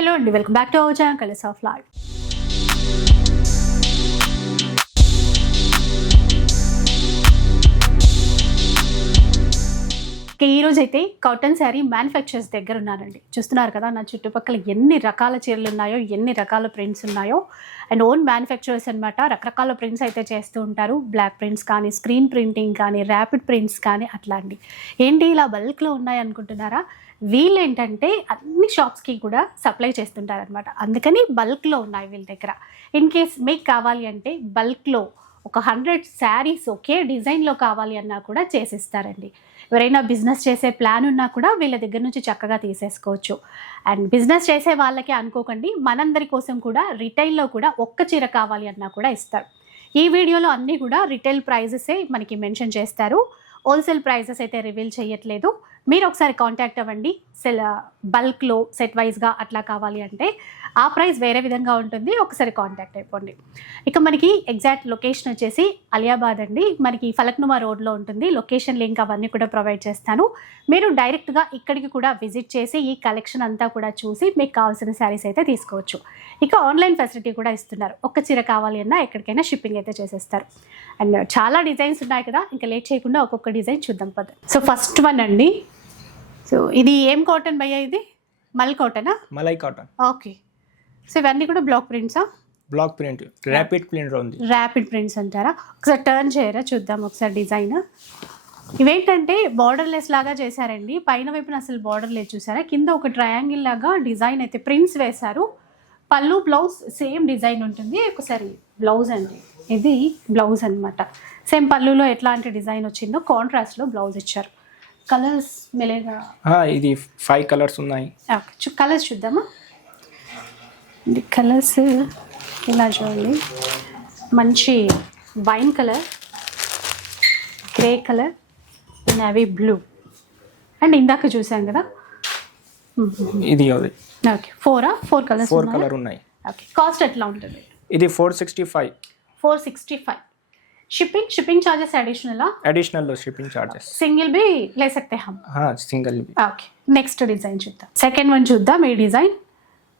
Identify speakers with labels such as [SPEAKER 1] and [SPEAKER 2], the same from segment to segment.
[SPEAKER 1] Hello అండి welcome back to our channel colours of lad ఈరోజు అయితే కాటన్ శారీ మ్యానుఫ్యాక్చర్స్ దగ్గర ఉన్నారండి చూస్తున్నారు కదా నా చుట్టుపక్కల ఎన్ని రకాల చీరలు ఉన్నాయో ఎన్ని రకాల ప్రింట్స్ ఉన్నాయో. అండ్ ఓన్ మ్యానుఫ్యాక్చరర్స్ అనమాట రకరకాల ప్రింట్స్ అయితే చేస్తూ ఉంటారు. బ్లాక్ ప్రింట్స్ కానీ స్క్రీన్ ప్రింటింగ్ కానీ ర్యాపిడ్ ప్రింట్స్ కానీ అట్లా అండి ఏంటి ఇలా బల్క్లో ఉన్నాయి అనుకుంటున్నారా వీళ్ళు ఏంటంటే అన్ని షాప్స్కి కూడా సప్లై చేస్తుంటారు అనమాట అందుకని బల్క్లో ఉన్నాయి వీళ్ళ దగ్గర. ఇన్ కేస్ మీకు కావాలి అంటే బల్క్లో ఒక హండ్రెడ్ శారీస్ ఒకే డిజైన్లో కావాలి అన్నా కూడా చేసిస్తారండి. ఎవరైనా బిజినెస్ చేసే ప్లాన్ ఉన్నా కూడా వీళ్ళ దగ్గర నుంచి చక్కగా తీసేసుకోవచ్చు. అండ్ బిజినెస్ చేసే వాళ్ళకే అనుకోకండి మనందరి కోసం కూడా రిటైల్లో కూడా ఒక్క చీర కావాలి అన్నా కూడా ఇస్తారు. ఈ వీడియోలో అన్నీ కూడా రిటైల్ ప్రైజెసే మనకి మెన్షన్ చేస్తారు. హోల్సేల్ ప్రైజెస్ అయితే రివీల్ చేయట్లేదు. మీరు ఒకసారి కాంటాక్ట్ అవ్వండి. సెల్ బల్క్లో సెట్ వైజ్గా అట్లా కావాలి అంటే ఆ ప్రైస్ వేరే విధంగా ఉంటుంది. ఒకసారి కాంటాక్ట్ అయిపోండి. ఇక మనకి ఎగ్జాక్ట్ లొకేషన్ వచ్చేసి అలియాబాద్ అండి. మనకి ఫలక్నుమా రోడ్లో ఉంటుంది. లొకేషన్ లింక్ అవన్నీ కూడా ప్రొవైడ్ చేస్తాను. మీరు డైరెక్ట్గా ఇక్కడికి కూడా విజిట్ చేసి ఈ కలెక్షన్ అంతా కూడా చూసి మీకు కావాల్సిన శారీస్ అయితే తీసుకోవచ్చు. ఇక ఆన్లైన్ ఫెసిలిటీ కూడా ఇస్తున్నారు. ఒక్క చీర కావాలి అన్నా ఎక్కడికైనా షిప్పింగ్ అయితే చేసేస్తారు. అండ్ చాలా డిజైన్స్ ఉన్నాయి కదా. ఇంకా లేట్ చేయకుండా ఒక్కొక్క డిజైన్ చూద్దాం పద. సో ఫస్ట్ వన్ అండి. సో ఇది ఏం కాటన్ భయ్యా ఇది? మల్ కాటనా
[SPEAKER 2] మలై కాటన్
[SPEAKER 1] ఓకే సో ఇవన్నీ కూడా బ్లాక్ ప్రింట్సా
[SPEAKER 2] బ్లాక్ ప్రింట్ ర్యాపిడ్ ప్రింట్ ఉంది.
[SPEAKER 1] ర్యాపిడ్ ప్రింట్స్ అంటారా? ఒకసారి టర్న్ చేయరా? చూద్దాం ఒకసారి డిజైన్ ఇవేంటంటే బార్డర్లెస్ లాగా చేశారండి. పైన వైపున అసలు బార్డర్ లేదు చూసారా? కింద ఒక ట్రయాంగిల్ లాగా డిజైన్ అయితే ప్రింట్స్ వేశారు. పళ్ళు బ్లౌజ్ సేమ్ డిజైన్ ఉంటుంది. ఒకసారి బ్లౌజ్ అండి. ఇది బ్లౌజ్ అన్నమాట. సేమ్ పళ్ళులో ఎట్లాంటి డిజైన్ వచ్చిందో కాంట్రాస్ట్లో బ్లౌజ్ ఇచ్చారు. కలర్స్ మెలేగా
[SPEAKER 2] ఆ, ఇది ఫైవ్ కలర్స్ ఉన్నాయి.
[SPEAKER 1] కలర్స్ చూద్దామా? కలర్స్ ఇలా చూడండి. మంచి wine colour grey colour navy blue. And ఇందాక చూసాం కదా?
[SPEAKER 2] ఇది
[SPEAKER 1] ఓకే ఫోరా? ఫోర్ కలర్స్
[SPEAKER 2] ఫోర్ కలర్ ఉన్నాయి.
[SPEAKER 1] ఓకే కాస్ట్ ఎట్లా ఉంటుంది?
[SPEAKER 2] ఇది four sixty five.
[SPEAKER 1] Four sixty five. Shipping shipping charges అడిషనలా
[SPEAKER 2] additional shipping charges
[SPEAKER 1] single भी ले सकते हम
[SPEAKER 2] సింగిల్
[SPEAKER 1] ఓకే నెక్స్ట్ డిజైన్ చూద్దాం సెకండ్ వన్ చూద్దాం ఈ డిజైన్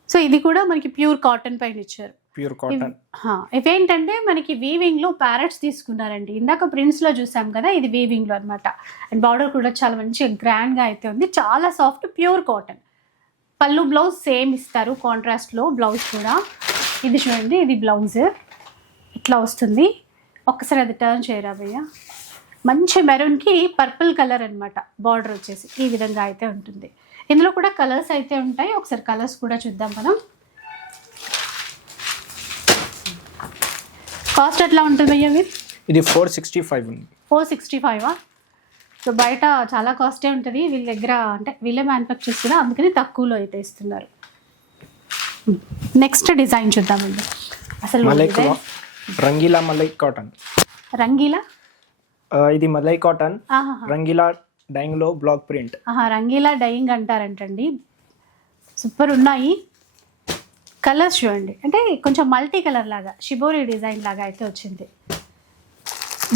[SPEAKER 1] సో ఇది కూడా మనకి ప్యూర్ కాటన్ పైన ఇచ్చారు
[SPEAKER 2] ప్యూర్ కాటన్
[SPEAKER 1] హా, ఇవేంటంటే మనకి వీవింగ్ లో ప్యారెట్స్ తీసుకున్నారండి ఇందాక ప్రింట్స్ లో చూసాం కదా ఇది వీవింగ్ లో అనమాట అండ్ బార్డర్ కూడా చాలా మంచిగా గ్రాండ్ గా అయితే ఉంది చాలా సాఫ్ట్ ప్యూర్ కాటన్ పళ్ళు బ్లౌజ్ సేమ్ ఇస్తారు కాంట్రాస్ట్ లో బ్లౌజ్ కూడా ఇది చూడండి ఇది బ్లౌజ్ ఇట్లా వస్తుంది ఒక్కసారి అది టర్న్ చేయరా భయ్య? మంచి మెరూన్కి పర్పుల్ కలర్ అన్నమాట. బార్డర్ వచ్చేసి ఈ విధంగా అయితే ఉంటుంది. ఇందులో కూడా కలర్స్ అయితే ఉంటాయి. ఒకసారి కలర్స్ కూడా చూద్దాం మనం. కాస్ట్ ఎట్లా ఉంటుంది భయ్య మీరు
[SPEAKER 2] ఇది ఫోర్ సిక్స్టీ ఫైవ్ ఉంది.
[SPEAKER 1] ఫోర్ సిక్స్టీ ఫైవా సో బయట చాలా కాస్టే ఉంటుంది. వీళ్ళ దగ్గర అంటే వీళ్ళే మ్యానుఫ్యాక్చర్స్ కూడా అందుకని తక్కువలో అయితే ఇస్తున్నారు. నెక్స్ట్ డిజైన్ చూద్దామండి. అసలు
[SPEAKER 2] రంగీలా మలై కాటన్.
[SPEAKER 1] రంగీలా?
[SPEAKER 2] ఇది మలై కాటన్. రంగీలా డైంగ్లో బ్లాక్ ప్రింట్.
[SPEAKER 1] ఆహా రంగీలా డైయింగ్ అంటారంటండి. సూపర్ ఉన్నాయి. కలర్స్ చూడండి. అంటే కొంచెం మల్టీ కలర్ లాగా షిబోరి డిజైన్ లాగా అయితే వచ్చింది.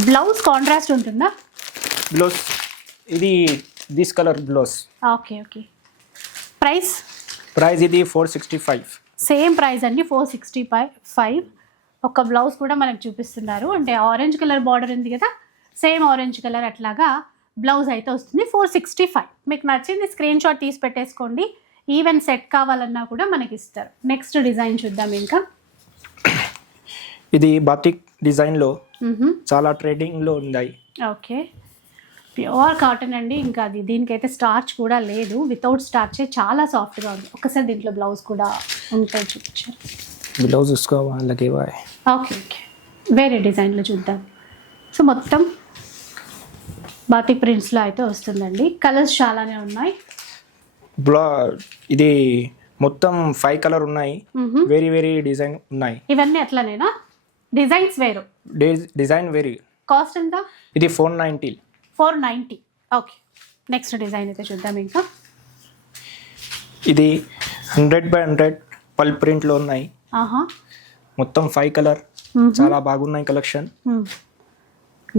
[SPEAKER 1] బ్లౌజ్ కాంట్రాస్ట్ ఉంటుందా?
[SPEAKER 2] బ్లౌజ్. ఇది this colour blouse.
[SPEAKER 1] Okay okay. Price?
[SPEAKER 2] Price ఇది four sixty five.
[SPEAKER 1] Same price అండి ఫోర్ సిక్స్టీ ఫైవ్ ఫైవ్. ఒక బ్లౌజ్ కూడా మనకు చూపిస్తున్నారు. అంటే ఆరెంజ్ కలర్ బార్డర్ ఉంది కదా సేమ్ ఆరెంజ్ కలర్ అట్లాగా బ్లౌజ్ అయితే వస్తుంది. ఫోర్ సిక్స్టీ ఫైవ్ మీకు నచ్చింది స్క్రీన్ షాట్ తీసి పెట్టేసుకోండి. ఈవెన్ సెట్ కావాలన్నా కూడా మనకి ఇస్తారు. నెక్స్ట్ డిజైన్ చూద్దాం ఇంకా.
[SPEAKER 2] ఇది బాతిక్ డిజైన్లో. చాలా ట్రేడింగ్లో ఉన్నాయి
[SPEAKER 1] ఓకే. ప్యూర్ కాటన్ అండి ఇంకా అది. దీనికైతే స్టార్చ్ కూడా లేదు. వితౌట్ స్టార్చే చాలా సాఫ్ట్గా ఉంది. ఒకసారి దీంట్లో బ్లౌజ్ కూడా ఉంటాయి చూపించారు
[SPEAKER 2] ब्लाउज उसका वहाँ लगे हुआ है
[SPEAKER 1] ఓకే ఓకే వేరే డిజైన్లో చూద్దాం సో మొత్తం బాతిక్ ప్రింట్స్లో అయితే వస్తుందండి కలర్స్ చాలానే ఉన్నాయి
[SPEAKER 2] బ్లా ఇది మొత్తం ఫైవ్ కలర్ ఉన్నాయి
[SPEAKER 1] మ్హూ.
[SPEAKER 2] వెరీ వెరీ డిజైన్ ఉన్నాయి
[SPEAKER 1] ఇవన్నీ అట్లనేనా డిజైన్స్ వేరు
[SPEAKER 2] డి- డిజైన్ వెరీ
[SPEAKER 1] కాస్ట్ ఎంత
[SPEAKER 2] ఇది four ninety
[SPEAKER 1] four ninety okay next design అయితే చూద్దాం ఇంకా
[SPEAKER 2] ఇది హండ్రెడ్ బై హండ్రెడ్ పల్ ప్రింట్లో ఉన్నాయి
[SPEAKER 1] ఆహా
[SPEAKER 2] మొత్తం ఫైవ్ కలర్. చాలా బాగున్నాయి collection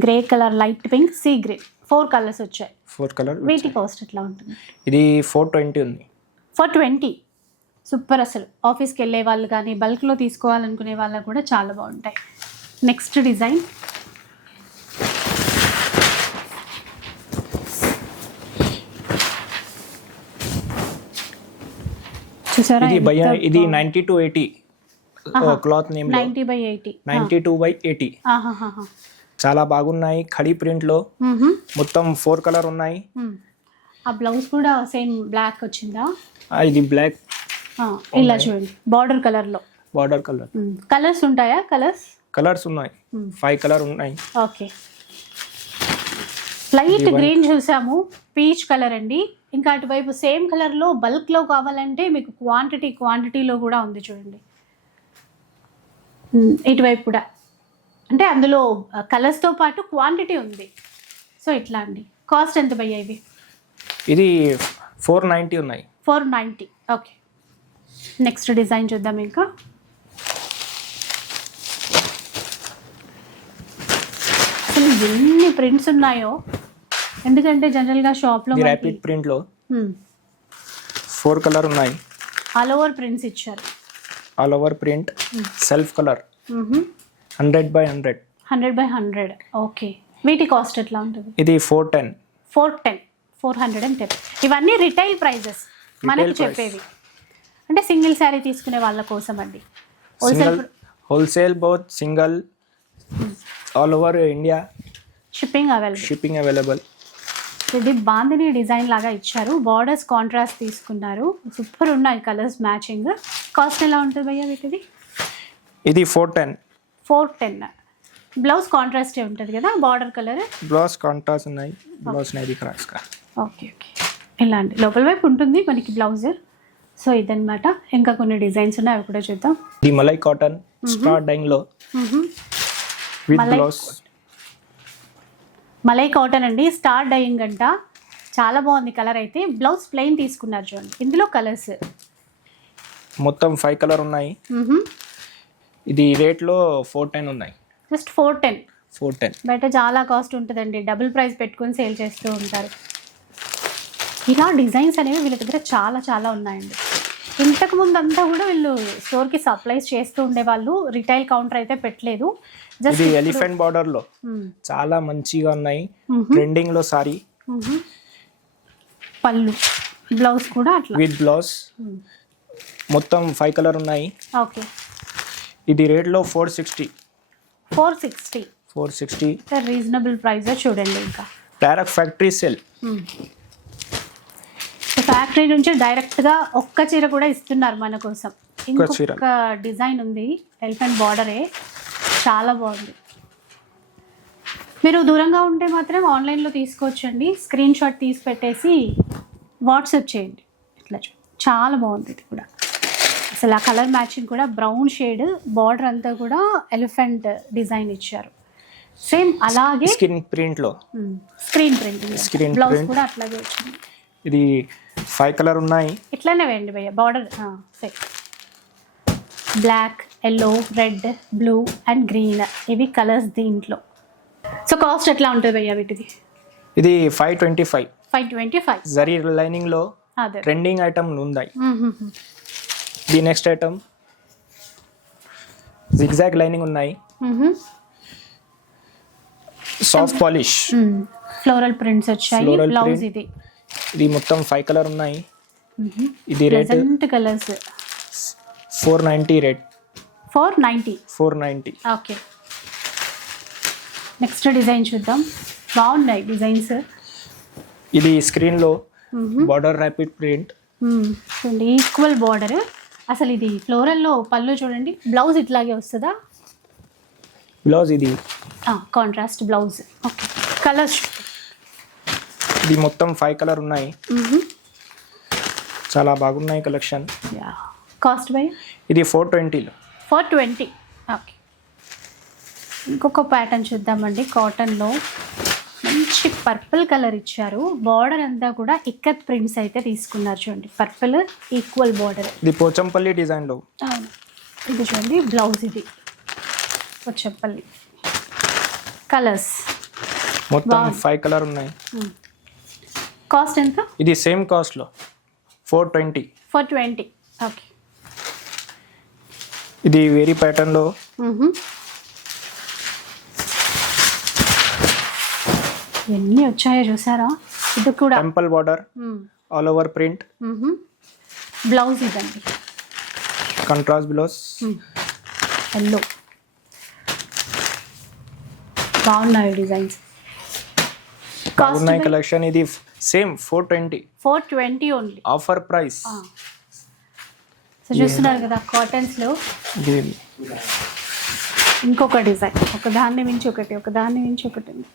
[SPEAKER 1] grey colour light pink sea grey four colours వచ్చాయి.
[SPEAKER 2] ఫోర్ కలర్
[SPEAKER 1] వీటి కాస్ట్ ఎట్లా ఉంటుంది?
[SPEAKER 2] ఇది ఫోర్ ట్వంటీ ఉంది.
[SPEAKER 1] ఫర్ ట్వంటీ సూపర్ అసలు. ఆఫీస్కి వెళ్ళే వాళ్ళు కానీ బల్క్లో తీసుకోవాలనుకునే వాళ్ళకు కూడా చాలా బాగుంటాయి. నెక్స్ట్ డిజైన్ చూసారా
[SPEAKER 2] ఇది ఇది ninety two eighty cloth name
[SPEAKER 1] ninety by eighty.
[SPEAKER 2] Ninety two by eighty. చాలా బాగున్నాయి. ఖడీ ప్రింట్లో. మొత్తం ఫోర్ కలర్ ఉన్నాయి.
[SPEAKER 1] ఆ బ్లౌజ్ కూడా సేమ్ బ్లాక్ వచ్చిందా?
[SPEAKER 2] ఇది బ్లాక్.
[SPEAKER 1] ఇలా చూడండి. బార్డర్ కలర్లో.
[SPEAKER 2] Border colour.
[SPEAKER 1] కలర్స్ ఉంటాయా? కలర్స్?
[SPEAKER 2] కలర్స్ ఉన్నాయి. ఫైవ్ కలర్ ఉన్నాయి.
[SPEAKER 1] ఓకే. లైట్ గ్రీన్ చూసాము. పీచ్ కలర్ అండి. ఇంకా అటువైపు సేమ్ కలర్లో బల్క్లో కావాలంటే మీకు క్వాంటిటీ క్వాంటిటీలో కూడా ఉంది చూడండి. ఇటువైపు కూడా. అంటే అందులో కలర్స్తో పాటు క్వాంటిటీ ఉంది. సో ఇట్లా అండి. కాస్ట్ ఎంత భయ్యా ఇవి?
[SPEAKER 2] ఇది ఫోర్ నైంటీ ఉన్నాయి.
[SPEAKER 1] Four ninety okay next design చూద్దాం ఇంకా. అసలు ఎన్ని ప్రింట్స్ ఉన్నాయో. ఎందుకంటే జనరల్గా షాప్లో
[SPEAKER 2] ర్యాపిడ్ ప్రింట్లో ఫోర్ కలర్ ఉన్నాయి.
[SPEAKER 1] ఆల్ ఓవర్ ప్రింట్స్ ఇచ్చారు.
[SPEAKER 2] All over print self colour. Hundred by hundred.
[SPEAKER 1] Hundred by hundred. Okay. వీటి కాస్ట్ ఎట్లా ఉంటుంది?
[SPEAKER 2] ఇది four ten.
[SPEAKER 1] Four ten. Four hundred and ten. ఇవన్నీ రిటైల్ ప్రైజెస్ మనకి. చెప్పేవి. అంటే సింగిల్ శారీ తీసుకునే వాళ్ళ కోసం అండి. Wholesale
[SPEAKER 2] wholesale both single all over India
[SPEAKER 1] shipping available
[SPEAKER 2] shipping available
[SPEAKER 1] ఇది బాందిని డిజైన్ లాగా ఇచ్చారు. బార్డర్స్ కాంట్రాస్ట్ తీసుకున్నారు. సూపర్ ఉన్నాయి కలర్స్ మ్యాచింగ్ కాస్ట్ ఎలా ఉంటుంది భయ్యా వీటిది?
[SPEAKER 2] ఇది four ten
[SPEAKER 1] four ten blouse కాంట్రాస్టే ఉంటుంది కదా బార్డర్ కలర్
[SPEAKER 2] బ్లౌజ్ కాంట్రాస్ట్ ఉన్నాయి. బ్లౌజ్ నైది క్రాస్
[SPEAKER 1] ఓకే ఓకే ఇలాంటి లోపల వైపు ఉంటుంది మనకి బ్లౌజ్ సో ఇదన్నమాట. ఇంకా కొన్ని డిజైన్స్ ఉన్నాయి అవి కూడా చూద్దాం.
[SPEAKER 2] ఇది మలై కాటన్ స్టార్ డైంగ్లో విత్
[SPEAKER 1] మలై
[SPEAKER 2] బ్లౌజ్
[SPEAKER 1] మలై కాటన్ అండి స్టార్ డైయింగ్ అంట. చాలా బాగుంది కలర్ అయితే. బ్లౌజ్ ప్లెయిన్ తీసుకున్నారు చూడండి. ఇందులో కలర్స్
[SPEAKER 2] మొత్తం ఫైవ్ కలర్ ఉన్నాయి. ఇది రేట్లో ఫోర్ టెన్ ఉన్నాయి.
[SPEAKER 1] Just four ten
[SPEAKER 2] four ten
[SPEAKER 1] బయట చాలా కాస్ట్ ఉంటుందండి. డబుల్ ప్రైస్ పెట్టుకొని సేల్ చేస్తూ ఉంటారు. ఇలా డిజైన్స్ అనేవి వీళ్ళ దగ్గర చాలా చాలా ఉన్నాయండి. ఇంతకు ముందు అంతా కూడా వీళ్ళు స్టోర్కి సప్లైస్ చేస్తూ ఉండేవాళ్ళు. రిటైల్ కౌంటర్ అయితే పెట్టలేదు. జస్ట్
[SPEAKER 2] ఇది ఎలిఫెంట్ బార్డర్లో చాలా మంచిగా ఉన్నాయి. ట్రెండింగ్లో సారీ
[SPEAKER 1] పళ్ళు బ్లౌజ్ కూడా అట్లా.
[SPEAKER 2] విత్ బ్లౌజ్ మొత్తం ఫైవ్ కలర్ ఉన్నాయి.
[SPEAKER 1] ఓకే.
[SPEAKER 2] ఇది రేట్లో four sixty
[SPEAKER 1] four sixty
[SPEAKER 2] four sixty
[SPEAKER 1] reasonable price చూడండి ఇంకా.
[SPEAKER 2] డైరెక్ట్ ఫ్యాక్టరీ సెల్
[SPEAKER 1] ఫ్యాక్టరీ నుంచి డైరెక్ట్గా ఒక్క చీర కూడా ఇస్తున్నారు మన కోసం.
[SPEAKER 2] చీర.
[SPEAKER 1] ఇంకొక డిజైన్ ఉంది. ఎలిఫెంట్ బార్డరే చాలా బాగుంది. మీరు దూరంగా ఉంటే మాత్రం ఆన్లైన్లో తీసుకోవచ్చండి. స్క్రీన్ షాట్ తీసి పెట్టేసి వాట్సాప్ చేయండి. ఇట్లా చాలా బాగుంది ఇది కూడా. అసలు ఆ కలర్ మ్యాచింగ్ కూడా బ్రౌన్ షేడ్ బార్డర్ అంతా కూడా ఎలిఫెంట్ డిజైన్ ఇచ్చారు. సేమ్ అలాగే
[SPEAKER 2] స్కిన్ ప్రింట్లో?
[SPEAKER 1] Screen printing
[SPEAKER 2] Screen blouse.
[SPEAKER 1] కూడా అట్లాగే వచ్చింది.
[SPEAKER 2] ఇది ఫైవ్ కలర్ ఉన్నాయి.
[SPEAKER 1] ఇట్లానే వేయండి భయ్య. Border black yellow red blue and green ఇవి కలర్స్ దీంట్లో. సో కాస్ట్ ఎట్లా ఉంటుంది భయ్య వీటిది?
[SPEAKER 2] ఇది five twenty
[SPEAKER 1] five five twenty
[SPEAKER 2] five zari లైనింగ్లో
[SPEAKER 1] అదే
[SPEAKER 2] ట్రెండింగ్ ఐటమ్ ఉన్నాయి ఇది నెక్స్ట్ ఐటమ్ జిగ్జాగ్ లైనింగ్ ఉన్నాయి. Soft
[SPEAKER 1] polish. ఫ్లోరల్ ప్రింట్స్ వచ్చాయి. బ్లౌజ్. ఇది.
[SPEAKER 2] ఇది మొత్తం ఫైవ్ కలర్ ఉన్నాయి. ఇది
[SPEAKER 1] rate colours
[SPEAKER 2] four ninety rate
[SPEAKER 1] four ninety
[SPEAKER 2] four ninety
[SPEAKER 1] okay next design చూద్దాం. బాగున్నాయి డిజైన్స్
[SPEAKER 2] ఇది స్క్రీన్లో border rapid
[SPEAKER 1] print equal border అసలు ఇది ఫ్లోరల్లో పళ్ళు చూడండి. బ్లౌజ్ ఇట్లాగే వస్తుందా?
[SPEAKER 2] బ్లౌజ్ ఇది.
[SPEAKER 1] Contrast blouse. ఓకే. కలర్స్
[SPEAKER 2] ఇది మొత్తం ఫైవ్ కలర్ ఉన్నాయి. చాలా బాగున్నాయి కలెక్షన్
[SPEAKER 1] కాస్ట్ బై
[SPEAKER 2] ఇది ఫోర్ ట్వంటీలో
[SPEAKER 1] ఫోర్ ట్వంటీ ఓకే ఇంకొక ప్యాటర్న్ చూద్దామండి కాటన్లో మంచి పర్పుల్ కలర్ ఇచ్చారు. బార్డర్ అంతా కూడా ఇక్కత్ ప్రింట్స్ అయితే తీసుకున్నారు చూడండి. Purple equal border.
[SPEAKER 2] ఇది పోచంపల్లి డిజైన్లో.
[SPEAKER 1] అవును. ఇది చూడండి బ్లౌజ్ ఇది. వచ్చేపల్లి కలర్స్.
[SPEAKER 2] మొత్తం. ఫైవ్ కలర్ ఉన్నాయి.
[SPEAKER 1] కాస్ట్ ఎంత?
[SPEAKER 2] ఇది సేమ్ కాస్ట్లో. Four twenty
[SPEAKER 1] four twenty okay.
[SPEAKER 2] ఇది వేరీ ప్యాటర్న్లో
[SPEAKER 1] మ్మ్హ. ఎన్ని వచ్చాయో చూసారా? ఇది కూడా. Temple
[SPEAKER 2] border. All over
[SPEAKER 1] print. Blouse ఇదండి.
[SPEAKER 2] కంట్రాస్ట్ బ్లౌజ్
[SPEAKER 1] ఎల్లో బాగున్నాయి డిజైన్స్.
[SPEAKER 2] ఉన్నాయి కలెక్షన్ ఇది same four twenty
[SPEAKER 1] four twenty only
[SPEAKER 2] offer price
[SPEAKER 1] so చూస్తున్నారు కదా కాటన్స్లో
[SPEAKER 2] ఇది.
[SPEAKER 1] ఇంకొక డిజైన్. ఒక దాన్ని మించి ఒకటి ఒక దాన్ని మించి ఒకటి ఉంది.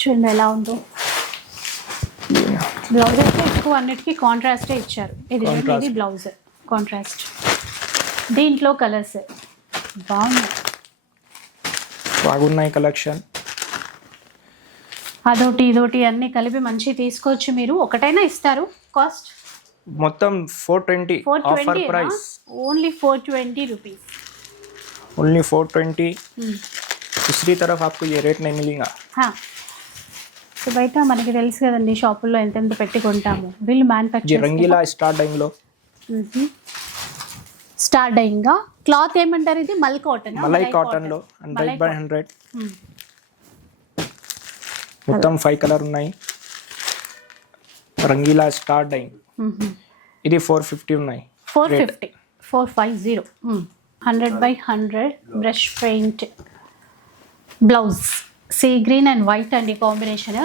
[SPEAKER 1] చూడండి ఎలా ఉందో. బ్లౌజ్ అయితే ఎక్కువ అన్నిటికీ కాంట్రాస్టే ఇచ్చారు. ఇది ఇది బ్లౌజ్ కాంట్రాస్ట్ దీంట్లో కలర్స్ బాగున్నాయి
[SPEAKER 2] బాగున్నాయి కలెక్షన్
[SPEAKER 1] అదోటి ఇదోటి అన్ని కలిపి మంచి తీసుకోవచ్చు మీరు. ఒకటైనా ఇస్తారు. కాస్ట్
[SPEAKER 2] మొత్తం four
[SPEAKER 1] twenty
[SPEAKER 2] offer
[SPEAKER 1] price only four twenty
[SPEAKER 2] rupees only four
[SPEAKER 1] twenty
[SPEAKER 2] दूसरी తరఫ్ आपको ఏ రేట్ నేను मिलेगा
[SPEAKER 1] సో బయట మనకి తెలుసు కదండి షాపుల్లో ఎంతెంత పెట్టి కొంటాము. వీళ్ళు మ్యానుఫ్యాక్చర్
[SPEAKER 2] రంగీలా స్టార్ డైంగ్లో
[SPEAKER 1] స్టార్ డైంగ్ క్లాత్ ఏమంటారు ఇది? మల్ కాటన్
[SPEAKER 2] మలై కాటన్లో హండ్రెడ్ బై హండ్రెడ్ మొత్తం ఫైవ్ కలర్ ఉన్నాయి. రంగీలా స్టార్ డైంగ్ ఇది ఫోర్ ఫిఫ్టీ ఉన్నాయి.
[SPEAKER 1] Four fifty four five zero hundred by hundred brush paint blouse sea green and white అండి కాంబినేషన్.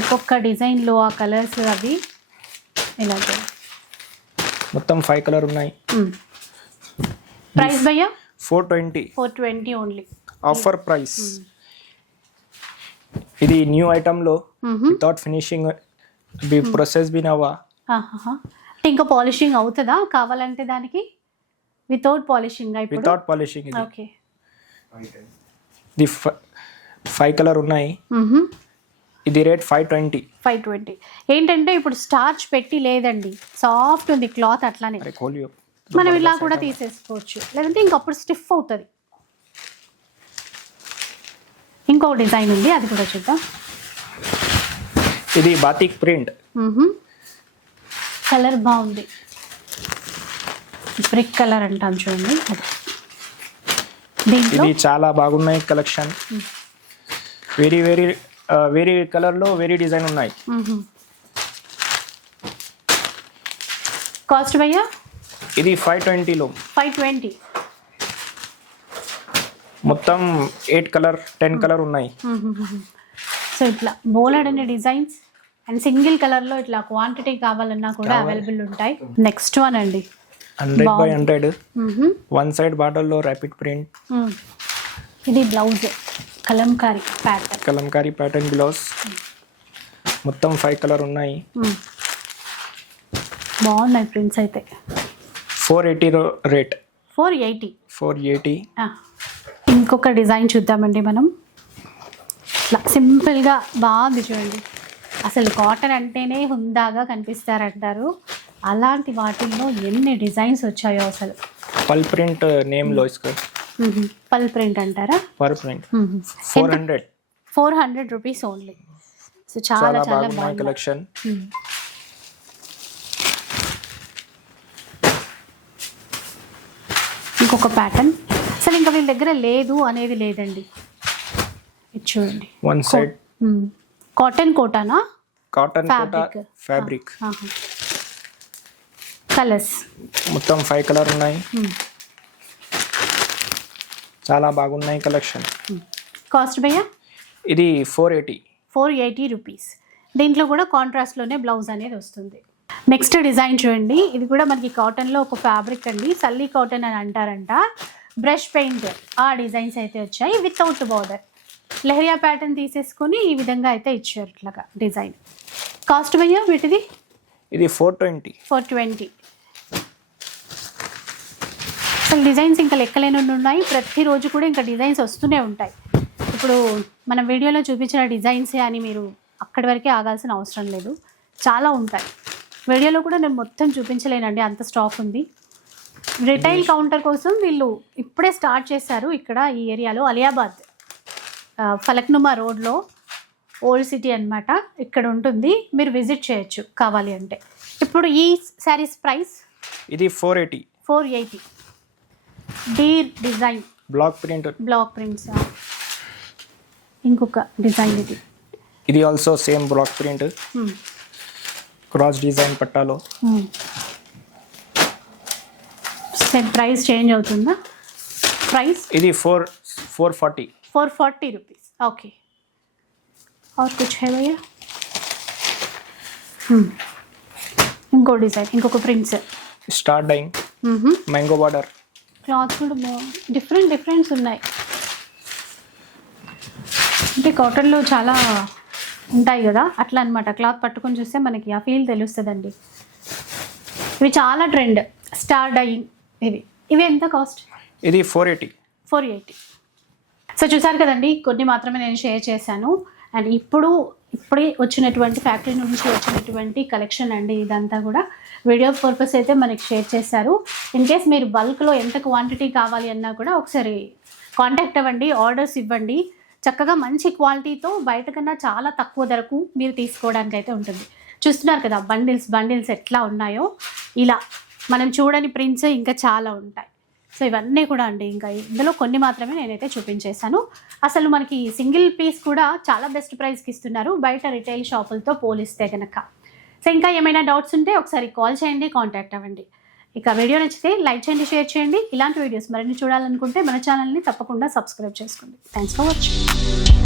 [SPEAKER 1] ఒక్కొక్క డిజైన్లో ఆ కలర్స్ అవి ఇలాగే
[SPEAKER 2] మొత్తం ఫైవ్ కలర్ ఉన్నాయి.
[SPEAKER 1] ప్రైస్ భయ్యా?
[SPEAKER 2] Four twenty
[SPEAKER 1] four twenty only
[SPEAKER 2] offer price ఇది న్యూ ఐటమ్లో వితౌట్ ఫినిషింగ్ ప్రొసెస్ బి నవ్వా
[SPEAKER 1] ఆహాహా. అంటే ఇంకా పాలిషింగ్ అవుతుందా? కావాలంటే దానికి? Without polishing without
[SPEAKER 2] polishing okay ఇది. ఫైవ్ కలర్ ఉన్నాయి. ఇది rate five twenty.
[SPEAKER 1] Five twenty. ఏంటంటే ఇప్పుడు స్టార్చ్ పెట్టి లేదండి. సాఫ్ట్ ఉంది క్లాత్ అట్లానే. మనం ఇలా కూడా తీసేసుకోవచ్చు. లేదంటే ఇంకప్పుడు స్టిఫ్ అవుతుంది. ఇంకో డిజైన్ ఉంది అది కూడా చూద్దాం.
[SPEAKER 2] ఇది బాతిక్ ప్రింట్.
[SPEAKER 1] కలర్ బాగుంది. బ్రిక్ కలర్ అంటాం చూడండి.
[SPEAKER 2] ఇది చాలా బాగున్నాయి కలెక్షన్. వెరీ వెరీ వెరీ కలర్లో వెరీ డిజైన్ ఉన్నాయి.
[SPEAKER 1] కాస్ట్ భయ్యా?
[SPEAKER 2] ఇది ఫైవ్ ట్వంటీలో
[SPEAKER 1] ఫైవ్ ట్వంటీ.
[SPEAKER 2] మొత్తం ఎయిట్ కలర్ టెన్ కలర్ ఉన్నాయి.
[SPEAKER 1] సో ఇట్లా బోలెడ్ అనే డిజైన్స్ అండ్ సింగిల్ కలర్లో ఇట్లా క్వాంటిటీ కావాలన్నా కూడా అవైలబుల్ ఉంటాయి. నెక్స్ట్ వన్ అండి. Hundred
[SPEAKER 2] by.
[SPEAKER 1] Hundred.
[SPEAKER 2] One side బార్డర్లో ర్యాపిడ్ ప్రింట్.
[SPEAKER 1] ఇది blouse. Kalamkari pattern
[SPEAKER 2] kalamkari pattern blouse మొత్తం ఫైవ్ కలర్ ఉన్నాయి.
[SPEAKER 1] బాగున్నాయి ప్రింట్స్ అయితే.
[SPEAKER 2] Four eighty rate
[SPEAKER 1] four eighty
[SPEAKER 2] four eighty
[SPEAKER 1] ఇంకొక డిజైన్ చూద్దామండి మనం. ఇట్లా సింపుల్గా బాగుంది చూడండి. అసలు కాటన్ అంటేనే హుందాగా కనిపిస్తారంటారు. అలాంటి వాటిల్లో ఎన్ని డిజైన్స్ వచ్చాయో అసలు.
[SPEAKER 2] పల్ ప్రింట్ ఇస్కో
[SPEAKER 1] మ్మ్. పల్ ప్రింట్ అంటారా?
[SPEAKER 2] Per
[SPEAKER 1] print.
[SPEAKER 2] Four hundred.
[SPEAKER 1] Four hundred rupees only. So చాలా
[SPEAKER 2] చాలా
[SPEAKER 1] బాగుంది
[SPEAKER 2] కలెక్షన్.
[SPEAKER 1] ఇంకొక ప్యాటర్న్ అసలు ఇంకా వీళ్ళ దగ్గర లేదు అనేది లేదండి. ఇది చూడండి.
[SPEAKER 2] One
[SPEAKER 1] side. కాటన్ కోటానా?
[SPEAKER 2] కాటన్ కోట
[SPEAKER 1] ఫ్యాబ్రిక్ కలర్స్
[SPEAKER 2] మొత్తం ఫైవ్ కలర్ ఉన్నాయి. చాలా బాగున్నాయి కలెక్షన్.
[SPEAKER 1] కాస్ట్ భయ్యా?
[SPEAKER 2] ఇది four eighty
[SPEAKER 1] four eighty rupees దీంట్లో కూడా కాంట్రాస్ట్లోనే బ్లౌజ్ అనేది వస్తుంది. నెక్స్ట్ డిజైన్ చూడండి. ఇది కూడా మనకి కాటన్లో ఒక ఫ్యాబ్రిక్ అండి. సల్లీ కాటన్ అని అంటారంట. బ్రష్ పెయింట్ ఆ డిజైన్స్ అయితే వచ్చాయి. వితౌట్ బార్డర్ లెహరియా ప్యాటర్న్ తీసేసుకొని ఈ విధంగా అయితే ఇచ్చారు ఇట్లాగా డిజైన్ కాస్ట్ భయ్యా వీటిది?
[SPEAKER 2] ఇది ఫోర్ ట్వంటీ
[SPEAKER 1] ఫోర్ ట్వంటీ అసలు డిజైన్స్ ఇంకా లెక్కలేని ఉన్నాయి. ప్రతిరోజు కూడా ఇంకా డిజైన్స్ వస్తూనే ఉంటాయి. ఇప్పుడు మన వీడియోలో చూపించిన డిజైన్సే అని మీరు అక్కడి వరకే ఆగాల్సిన అవసరం లేదు. చాలా ఉంటాయి. వీడియోలో కూడా నేను మొత్తం చూపించలేనండి. అంత స్టాక్ ఉంది. రిటైల్ కౌంటర్ కోసం వీళ్ళు ఇప్పుడే స్టార్ట్ చేశారు ఇక్కడ ఈ ఏరియాలో అలియాబాద్. ఫలక్నుమా రోడ్లో ఓల్డ్ సిటీ అన్నమాట. ఇక్కడ ఉంటుంది. మీరు విజిట్ చేయొచ్చు కావాలి అంటే. ఇప్పుడు ఈ శారీస్ ప్రైస్
[SPEAKER 2] ఇది four eighty
[SPEAKER 1] four eighty Deer design
[SPEAKER 2] block print
[SPEAKER 1] block prints ఇంకొక డిజైన్ ఇది
[SPEAKER 2] ఇది also same block print
[SPEAKER 1] Hmm.
[SPEAKER 2] Cross design పట్టాలో
[SPEAKER 1] same price change అవుతుందా ప్రైస్
[SPEAKER 2] ఇది four four forty
[SPEAKER 1] four forty rupees okay और कुछ है भैया हम्म, ఇంకో డిజైన్ ఇంకొక prints
[SPEAKER 2] star dyeing mango border
[SPEAKER 1] cloth కూడా బాగుంది డిఫరెంట్ డిఫరెంట్స్ ఉన్నాయి. అంటే కాటన్లో చాలా ఉంటాయి కదా అట్లా అన్నమాట క్లాత్ పట్టుకొని చూస్తే మనకి ఆ ఫీల్ తెలుస్తుందండి. ఇవి చాలా ట్రెండ్. స్టార్ డైయింగ్ ఇవి. ఇవి ఎంత కాస్ట్?
[SPEAKER 2] ఇది four eighty.
[SPEAKER 1] Four eighty. So చూసారు కదండి కొన్ని మాత్రమే నేను షేర్ చేశాను. అండ్ ఇప్పుడు ఇప్పుడే వచ్చినటువంటి ఫ్యాక్టరీ నుంచి వచ్చినటువంటి కలెక్షన్ అండి ఇదంతా కూడా. వీడియో పర్పస్ అయితే మనకి షేర్ చేశారు. ఇన్ కేస్ మీరు బల్క్లో ఎంత క్వాంటిటీ కావాలి అన్నా కూడా ఒకసారి కాంటాక్ట్ అవ్వండి ఆర్డర్స్ ఇవ్వండి. చక్కగా మంచి క్వాలిటీతో బయట కన్నా చాలా తక్కువ ధరకు మీరు తీసుకోవడానికి అయితే ఉంటుంది. చూస్తున్నారు కదా బండిల్స్ బండిల్స్ ఎట్లా ఉన్నాయో. ఇలా మనం చూడని ప్రింట్స్ ఇంకా చాలా ఉంటాయి. సో ఇవన్నీ కూడా అండి. ఇంకా ఇందులో కొన్ని మాత్రమే నేనైతే చూపించేశాను. అసలు మనకి సింగిల్ పీస్ కూడా చాలా బెస్ట్ ప్రైస్కి ఇస్తున్నారు. బయట రిటైల్ షాపులతో పోలిస్తే కనుక సో ఇంకా ఏమైనా డౌట్స్ ఉంటే ఒకసారి కాల్ చేయండి కాంటాక్ట్ అవ్వండి. ఇక వీడియో నచ్చితే లైక్ చేయండి షేర్ చేయండి. ఇలాంటి వీడియోస్ మరిన్ని చూడాలనుకుంటే మన ఛానల్ని తప్పకుండా సబ్స్క్రైబ్ చేసుకోండి. Thanks for watching.